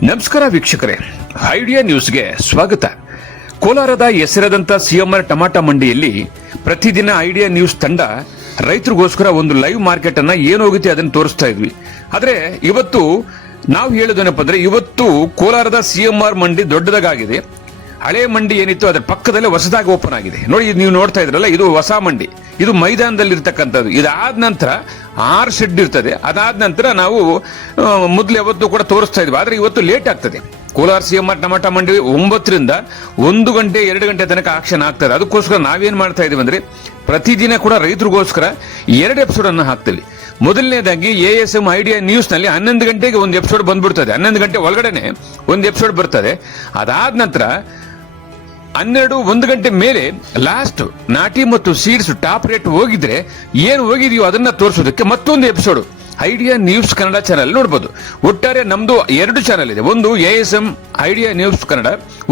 ನಮಸ್ಕಾರ ವೀಕ್ಷಕರೇ, ಐಡಿಯಾ ನ್ಯೂಸ್ಗೆ ಸ್ವಾಗತ. ಕೋಲಾರದ ಹೆಸರಾದಂಥ ಸಿಎಂಆರ್ ಟಮಾಟ ಮಂಡಿಯಲ್ಲಿ ಪ್ರತಿದಿನ ಐಡಿಯಾ ನ್ಯೂಸ್ ತಂಡ ರೈತರಿಗೋಸ್ಕರ ಒಂದು ಲೈವ್ ಮಾರ್ಕೆಟ್ ಅನ್ನ ಏನೋಗುತ್ತೆ ಅದನ್ನು ತೋರಿಸ್ತಾ ಇದ್ವಿ. ಆದ್ರೆ ಇವತ್ತು ನಾವು ಹೇಳೋದೇನಪ್ಪ ಅಂದ್ರೆ, ಇವತ್ತು ಕೋಲಾರದ ಸಿಎಂಆರ್ ಮಂಡಿ ದೊಡ್ಡದಾಗಿದೆ. ಹಳೆ ಮಂಡಿ ಏನಿತ್ತು ಅದರ ಪಕ್ಕದಲ್ಲೇ ಹೊಸದಾಗಿ ಓಪನ್ ಆಗಿದೆ. ನೋಡಿ, ನೀವು ನೋಡ್ತಾ ಇದ್ರಲ್ಲ, ಇದು ಹೊಸ ಮಂಡಿ. ಇದು ಮೈದಾನದಲ್ಲಿ ಇರ್ತಕ್ಕಂಥದ್ದು. ಇದಾದ ನಂತರ 6 ಶೆಡ್ ಇರ್ತದೆ. ಅದಾದ ನಂತರ ನಾವು ಮೊದಲು ಯಾವತ್ತು ಕೂಡ ತೋರಿಸ್ತಾ ಇದ್ವಿ. ಆದ್ರೆ ಇವತ್ತು ಲೇಟ್ ಆಗ್ತದೆ. ಕೋಲಾರ ಸಿಎಂಆರ್ ಟಮಾಟ ಮಂಡಿ 9 ರಿಂದ 1 ಗಂಟೆ 2 ಗಂಟೆ ತನಕ ಆಕ್ಷನ್ ಆಗ್ತದೆ. ಅದಕ್ಕೋಸ್ಕರ ನಾವೇನ್ ಮಾಡ್ತಾ ಇದೀವಿ ಅಂದ್ರೆ, ಪ್ರತಿದಿನ ಕೂಡ ರೈತರಿಗೋಸ್ಕರ 2 ಎಪಿಸೋಡ್ ಅನ್ನು ಹಾಕ್ತೀವಿ. ಮೊದಲನೇದಾಗಿ ASM ಐಡಿಯಾ ನ್ಯೂಸ್ ನಲ್ಲಿ 11 ಗಂಟೆಗೆ ಒಂದು ಎಪಿಸೋಡ್ ಬಂದ್ಬಿಡ್ತದೆ. 11 ಗಂಟೆ ಒಳಗಡೆನೆ ಒಂದು ಎಪಿಸೋಡ್ ಬರ್ತದೆ. ಅದಾದ ನಂತರ 1 ಗಂಟೆ ಮೇಲೆ ಲಾಸ್ಟ್ ನಾಟಿ ಮತ್ತು ಸೀಡ್ಸ್ ಟಾಪ್ ರೇಟ್ ಹೋಗಿದ್ರೆ ಏನು ಹೋಗಿದೆಯೋ ಅದನ್ನ ತೋರಿಸೋದಕ್ಕೆ ಮತ್ತೊಂದು episode idea news Kannada channel ನೋಡಬಹುದು. ಒಟ್ಟಾರೆ ನಮ್ದು 2 ಚಾನಲ್ ಇದೆ. ಒಂದು ASM ಐಡಿಯಾ ನ್ಯೂಸ್ ಕನ್ನಡ,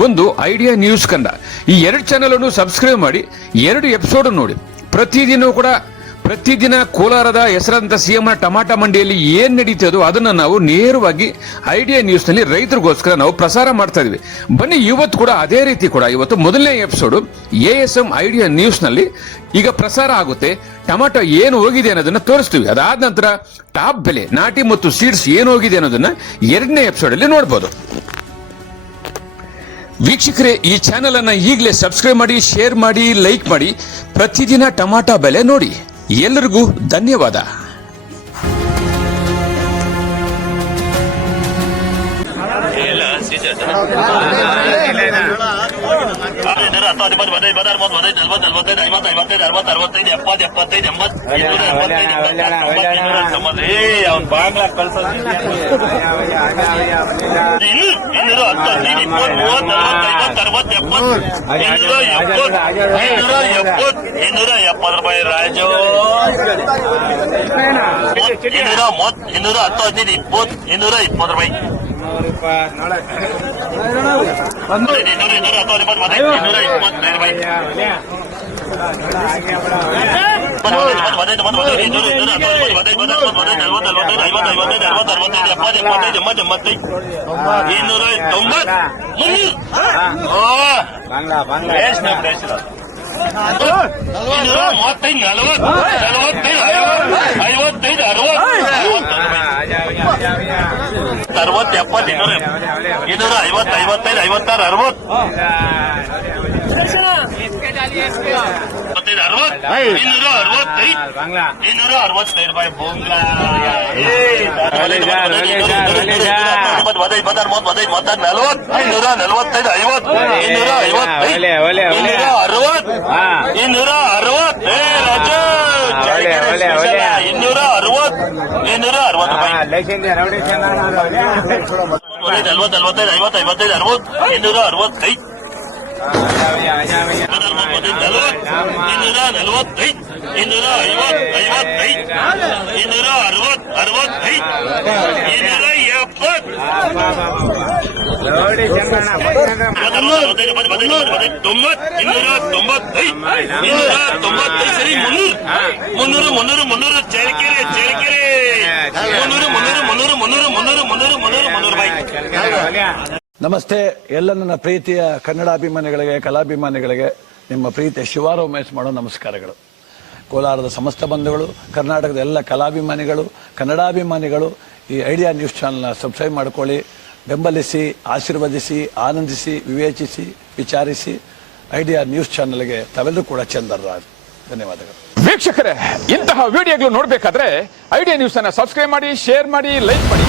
ಒಂದು ಐಡಿಯಾ ನ್ಯೂಸ್ ಕನ್ನಡ. ಈ 2 ಚಾನಲ್ ಅನ್ನು ಸಬ್ಸ್ಕ್ರೈಬ್ ಮಾಡಿ 2 ಎಪಿಸೋಡ್ ನೋಡಿ. ಪ್ರತಿದಿನ ಕೋಲಾರದ ಹೆಸರಾದಂಥ ಸಿಎಂಆರ್ ಟಮಾಟ ಮಂಡಿಯಲ್ಲಿ ಏನ್ ನಡೀತದೋ ಅದನ್ನ ನಾವು ನೇರವಾಗಿ ಐಡಿಯಾ ನ್ಯೂಸ್ ನಲ್ಲಿ ರೈತರಿಗೋಸ್ಕರ ನಾವು ಪ್ರಸಾರ ಮಾಡ್ತಾ ಇದೀವಿ. ಬನ್ನಿ, ಇವತ್ತು ಕೂಡ ಅದೇ ರೀತಿ ಕೂಡ ಇವತ್ತು ಮೊದಲನೇ ಎಪಿಸೋಡ್ ASM ಐಡಿಯಾ ನ್ಯೂಸ್ ನಲ್ಲಿ ಈಗ ಪ್ರಸಾರ ಆಗುತ್ತೆ. ಟೊಮಾಟೊ ಏನು ಹೋಗಿದೆ ಅನ್ನೋದನ್ನ ತೋರಿಸ್ತೀವಿ. ಅದಾದ ನಂತರ ಟಾಪ್ ಬೆಲೆ, ನಾಟಿ ಮತ್ತು ಸೀಡ್ಸ್ ಏನು ಹೋಗಿದೆ ಅನ್ನೋದನ್ನ 2ನೇ ಎಪಿಸೋಡ್ ಅಲ್ಲಿ ನೋಡಬಹುದು. ವೀಕ್ಷಕರೇ, ಈ ಚಾನೆಲ್ ಅನ್ನ ಈಗಲೇ ಸಬ್ಸ್ಕ್ರೈಬ್ ಮಾಡಿ, ಶೇರ್ ಮಾಡಿ, ಲೈಕ್ ಮಾಡಿ. ಪ್ರತಿದಿನ ಟೊಮಾಟೊ ಬೆಲೆ ನೋಡಿ. ಎಲ್ಲರಿಗೂ ಧನ್ಯವಾದ. ರೂಪಾಯಿ ರಾಜು 220 ರೂಪಾಯಿ. ನಮಸ್ತೆ ಎಲ್ಲ ನನ್ನ ಪ್ರೀತಿಯ ಕನ್ನಡಾಭಿಮಾನಿಗಳಿಗೆ, ಕಲಾಭಿಮಾನಿಗಳಿಗೆ ನಿಮ್ಮ ಪ್ರೀತಿಯ ಶಿವಾರ ಉಮೇಶ್ ಮಾಡೋ ನಮಸ್ಕಾರಗಳು. ಕೋಲಾರದ ಸಮಸ್ತ ಬಂಧುಗಳು, ಕರ್ನಾಟಕದ ಎಲ್ಲ ಕಲಾಭಿಮಾನಿಗಳು, ಕನ್ನಡಾಭಿಮಾನಿಗಳು ಈ ಐಡಿಯಾ ನ್ಯೂಸ್ ಚಾನಲ್ನ ಸಬ್ಸ್ಕ್ರೈಬ್ ಮಾಡ್ಕೊಳ್ಳಿ, ಬೆಂಬಲಿಸಿ, ಆಶೀರ್ವದಿಸಿ, ಆನಂದಿಸಿ, ವಿವೇಚಿಸಿ, ವಿಚಾರಿಸಿ. ಐಡಿಯಾ ನ್ಯೂಸ್ ಚಾನಲ್ಗೆ ತಾವೆಲ್ಲರೂ ಕೂಡ ಚಂದರ್ರಾಜ್. ಧನ್ಯವಾದಗಳು. ವೀಕ್ಷಕರೇ, ಇಂತಹ ವಿಡಿಯೋಗಳು ನೋಡಬೇಕಾದ್ರೆ ಐಡಿಯಾ ನ್ಯೂಸ್ ಅನ್ನ ಸಬ್ಸ್ಕ್ರೈಬ್ ಮಾಡಿ, ಶೇರ್ ಮಾಡಿ, ಲೈಕ್ ಮಾಡಿ.